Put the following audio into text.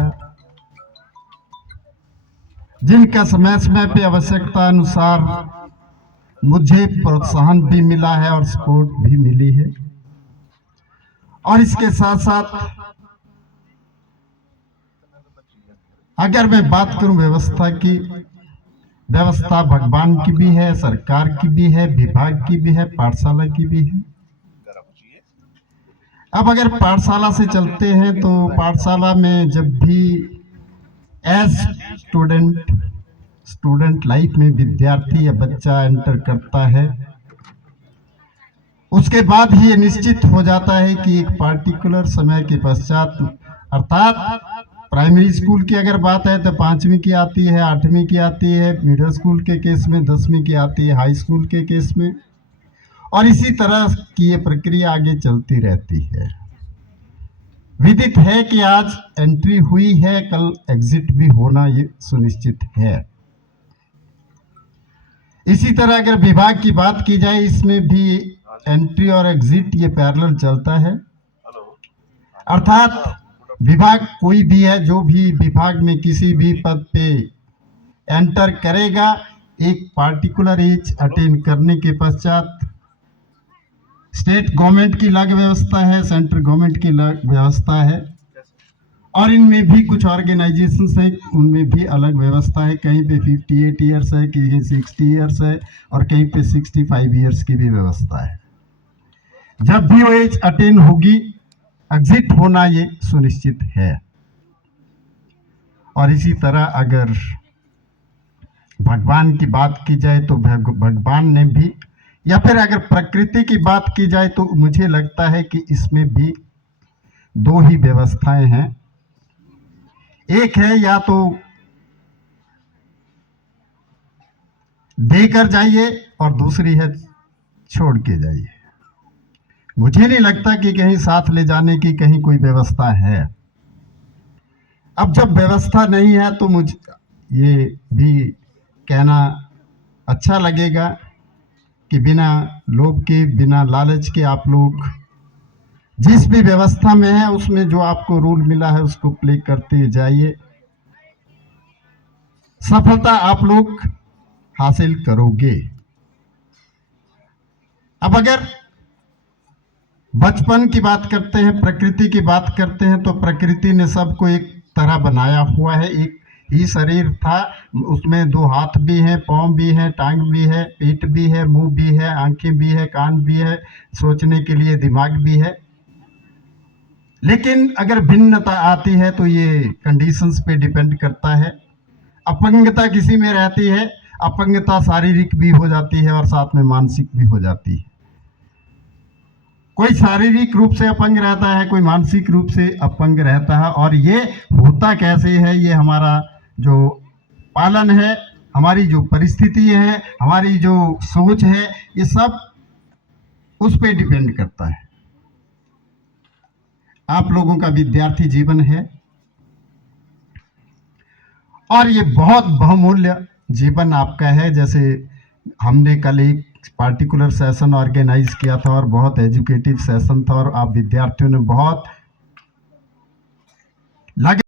का, जिनका समय समय पे आवश्यकता अनुसार मुझे प्रोत्साहन भी मिला है और सपोर्ट भी मिली है। और इसके साथ साथ अगर मैं बात करूं व्यवस्था की, व्यवस्था भगवान की भी है, सरकार की भी है, विभाग की भी है, पाठशाला की भी है। अब अगर पाठशाला से चलते हैं तो पाठशाला में जब भी एज स्टूडेंट लाइफ में विद्यार्थी या बच्चा एंटर करता है, उसके बाद ही ये निश्चित हो जाता है कि एक पार्टिकुलर समय के पश्चात, अर्थात प्राइमरी स्कूल की अगर बात है तो 5वीं की आती है, 8वीं की आती है, मिडिल स्कूल के केस में 10वीं की आती है, हाई स्कूल के केस में, और इसी तरह की ये प्रक्रिया आगे चलती रहती है। विदित है कि आज एंट्री हुई है, कल एग्जिट भी होना ये सुनिश्चित है। इसी तरह अगर विभाग की बात की जाए, इसमें भी एंट्री और एग्जिट ये पैरेलल चलता है। अर्थात विभाग कोई भी है, जो भी विभाग में किसी भी पद पे एंटर करेगा, एक पार्टिकुलर एज अटेन करने के पश्चात स्टेट गवर्नमेंट की अलग व्यवस्था है, सेंट्रल गवर्नमेंट की अलग व्यवस्था है, और इनमें भी कुछ ऑर्गेनाइजेशंस हैं, उनमें भी अलग व्यवस्था है। कहीं पे 58 ईयर्स है, कहीं 60 ईयर्स है, और कहीं पे 65 ईयर्स की भी व्यवस्था है। जब भी वो एज अटेन होगी, एग्जिट होना ये सुनिश्चित है। और इसी तरह अगर भगवान की बात की जाए तो भगवान ने भी, या फिर अगर प्रकृति की बात की जाए तो मुझे लगता है कि इसमें भी दो ही व्यवस्थाएं हैं। एक है या तो देकर जाइए और दूसरी है छोड़ के जाइए। मुझे नहीं लगता कि कहीं साथ ले जाने की कहीं कोई व्यवस्था है। अब जब व्यवस्था नहीं है तो मुझे ये भी कहना अच्छा लगेगा कि बिना लोभ के, बिना लालच के आप लोग जिस भी व्यवस्था में है उसमें जो आपको रूल मिला है उसको प्ले करते जाइए। सफलता आप लोग हासिल करोगे। अब अगर बचपन की बात करते हैं, प्रकृति की बात करते हैं, तो प्रकृति ने सबको एक तरह बनाया हुआ है। एक ही शरीर था, उसमें 2 हाथ भी हैं, पाँव भी हैं, टांग भी है, पेट भी है, मुंह भी है, आंखें भी है, कान भी है, सोचने के लिए दिमाग भी है। लेकिन अगर भिन्नता आती है तो ये कंडीशंस पे डिपेंड करता है। अपंगता किसी में रहती है, अपंगता शारीरिक भी हो जाती है और साथ में मानसिक भी हो जाती है। कोई शारीरिक रूप से अपंग रहता है, कोई मानसिक रूप से अपंग रहता है। और ये होता कैसे है, ये हमारा जो पालन है, हमारी जो परिस्थिति है, हमारी जो सोच है, ये सब उस पर डिपेंड करता है। आप लोगों का विद्यार्थी जीवन है और ये बहुत बहुमूल्य जीवन आपका है। जैसे हमने कल एक पार्टिकुलर सेशन ऑर्गेनाइज किया था और बहुत एजुकेटिव सेशन था, और आप विद्यार्थियों ने बहुत लगे